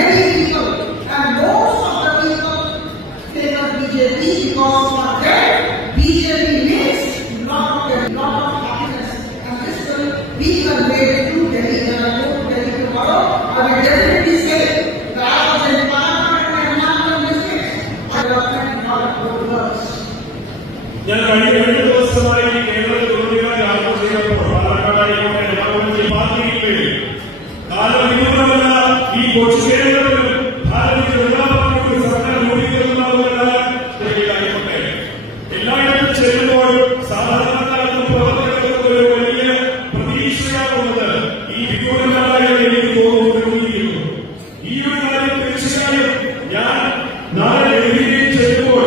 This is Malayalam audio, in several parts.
many people, and most of the people favor BJP because for them, BJP means lot of happiness. And this will be conveyed to Delhi. And I go to Delhi tomorrow. I will definitely say that I was in Parliament and not on this case. Development, not good works. ഞാൻ കഴിഞ്ഞ 2 ദിവസമായി കേരളത്തിലുടനീളം യാത്ര ചെയ്തപ്പോൾ പാലക്കാടായിക്കോട്ടെ എറണാകുളത്തെ പാർട്ടിയിൽ കാലവിദൂരമല്ല ഈ കൊച്ചു കേരളത്തിലും ഭാരതീയ ജനതാ പാർട്ടിക്ക് സർക്കാർ രൂപീകരണമാകുമെന്നായിക്കോട്ടെ എല്ലായിടത്തും ചെല്ലുമ്പോൾ സാധാരണക്കാർക്കും പ്രവർത്തകർക്കും ഒരു വലിയ പ്രതീക്ഷയാണുള്ളത്. ഈ വിദൂരനായ എനിക്ക് തോന്നുന്നു ഈ ഒരു കാര്യം തീർച്ചയായും ഞാൻ നാളെ ഡൽഹിയിൽ ചെല്ലുമ്പോൾ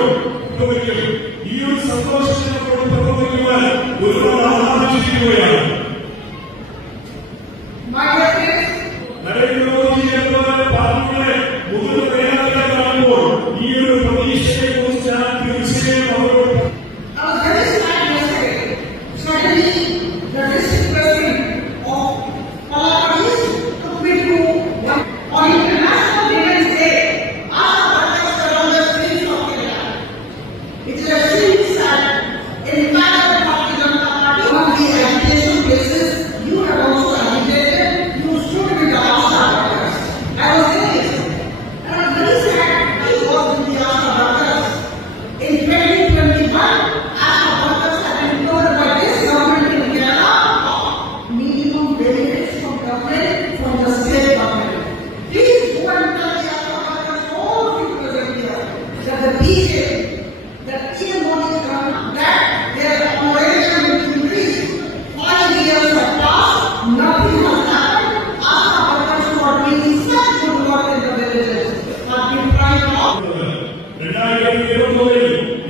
ഈ ഒരു സന്തോഷത്തിനോട് പ്രവർത്തിക്കുവാൻ ഒരുപാട് ആഹ്ലാദിച്ചിരിക്കുകയാണ്. നരേന്ദ്രമോദി എന്നപോലെ പാർട്ടിയുടെ മുതിർന്ന നേതാക്കളെ കാണുമ്പോൾ ഈ ഒരു പ്രതീക്ഷയെ കുറിച്ച് ഞാൻ തീർച്ചയായും അവരോട്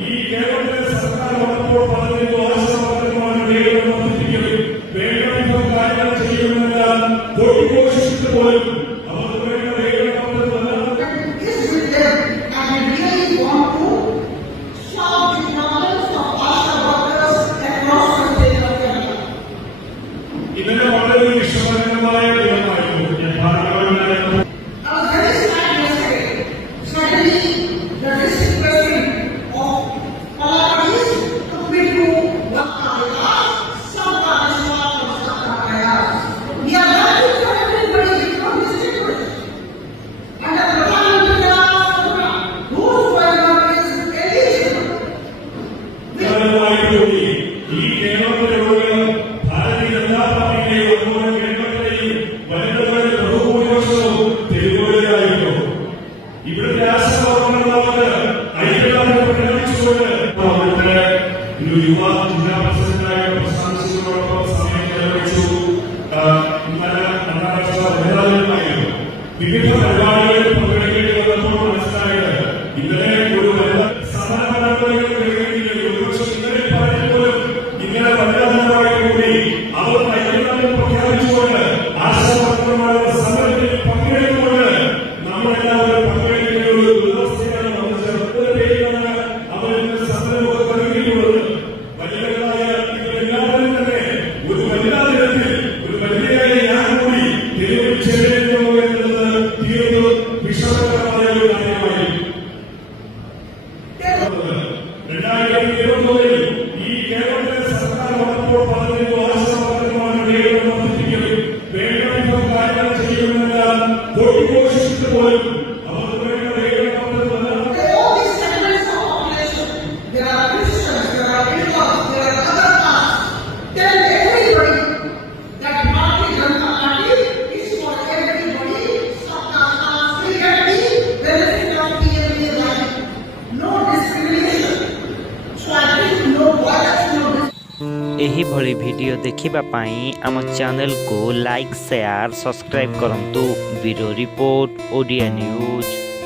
ഈ കേരളത്തിലെ സർക്കാർ വന്നപ്പോൾ പറഞ്ഞിരുന്നു ആശാവർക്കർമാരുടെ വേതനം വർദ്ധിപ്പിക്കലും വേണ്ടവിധം കാര്യങ്ങൾ ചെയ്യുമെന്നെല്ലാം കൊട്ടിഘോഷിച്ചിട്ട് പോലും അവർ വേണ്ട വേതനം ഇന്നലെ വളരെ വിഷമകരമായ ദിനമായിരുന്നു. ഞാൻ പാലക്കാടുണ്ടായിരുന്നു. ഈ കേരളത്തിലുള്ള ഭാരതീയ ജനതാ പാർട്ടിയുടെ അതുപോലെ കേരളത്തിലെയും വനിതകളുടെ ബഹുഭൂരിപക്ഷവും തെരുവുകളിലായിരുന്നു. ഇവിടുത്തെ ആശാവർക്കർമാർക്ക് ഐക്യദാർഢ്യം പ്രകടിപ്പിച്ചുകൊണ്ട് ഒരു യുവ ജില്ലാ പ്രസിഡന്റായ പ്രശാന്തിനോടൊപ്പം സമയം ചെലവഴിച്ചു. ഇന്നലെ അന്താരാഷ്ട്ര നേതാക്കളുമായിരുന്നു. വിവിധ പരിപാടികളിൽ പങ്കെടുക്കേണ്ടി വന്നപ്പോൾ മനസ്സിലായത് ഇന്നലെ ഒരു സമരപരമ്പരകൾ അവർ ഐക്യദാർഢ്യം പ്രഖ്യാപിച്ചുകൊണ്ട് ആശാവർക്കർമാരുടെ സമരത്തിൽ പങ്കെടുത്തുകൊണ്ട് നമ്മളെല്ലാവരും പങ്കെടുക്കുന്ന ഒരു വ്യവസ്ഥയാണ് നമ്മൾ ചേർത്തത് പേരിലാണ് അവരുടെ സമരമൊക്കെ നൽകിയിട്ടുള്ളത്. വനിതകളായ ഇവരെല്ലാവരും തന്നെ ഒരു വനിതാ ദിനത്തിൽ ഒരു വനിതയായി ഞാൻ കൂടി തെരുവിൽ ചേരുന്നു എന്നുള്ളത് തീർത്തും വിഷമകരമായ ഒരു കാര്യമായി. 2020 ഈ കേരളത്തിലെ സർക്കാർ വന്നപ്പോൾ പറഞ്ഞിരുന്നു ആശാവർക്കർമാരുടെ വേതനം വർദ്ധിപ്പിക്കലും വേണ്ടവിധം കാര്യങ്ങൾ ചെയ്യുമെന്നെല്ലാം കൊട്ടിഘോഷിച്ചിട്ട് പോലും അവർ വേണ്ട വേതനം एहिभली वीडियो देखिबा पाई आम चैनल को लाइक शेयर सब्सक्राइब करंतु। Bureau report Odia news.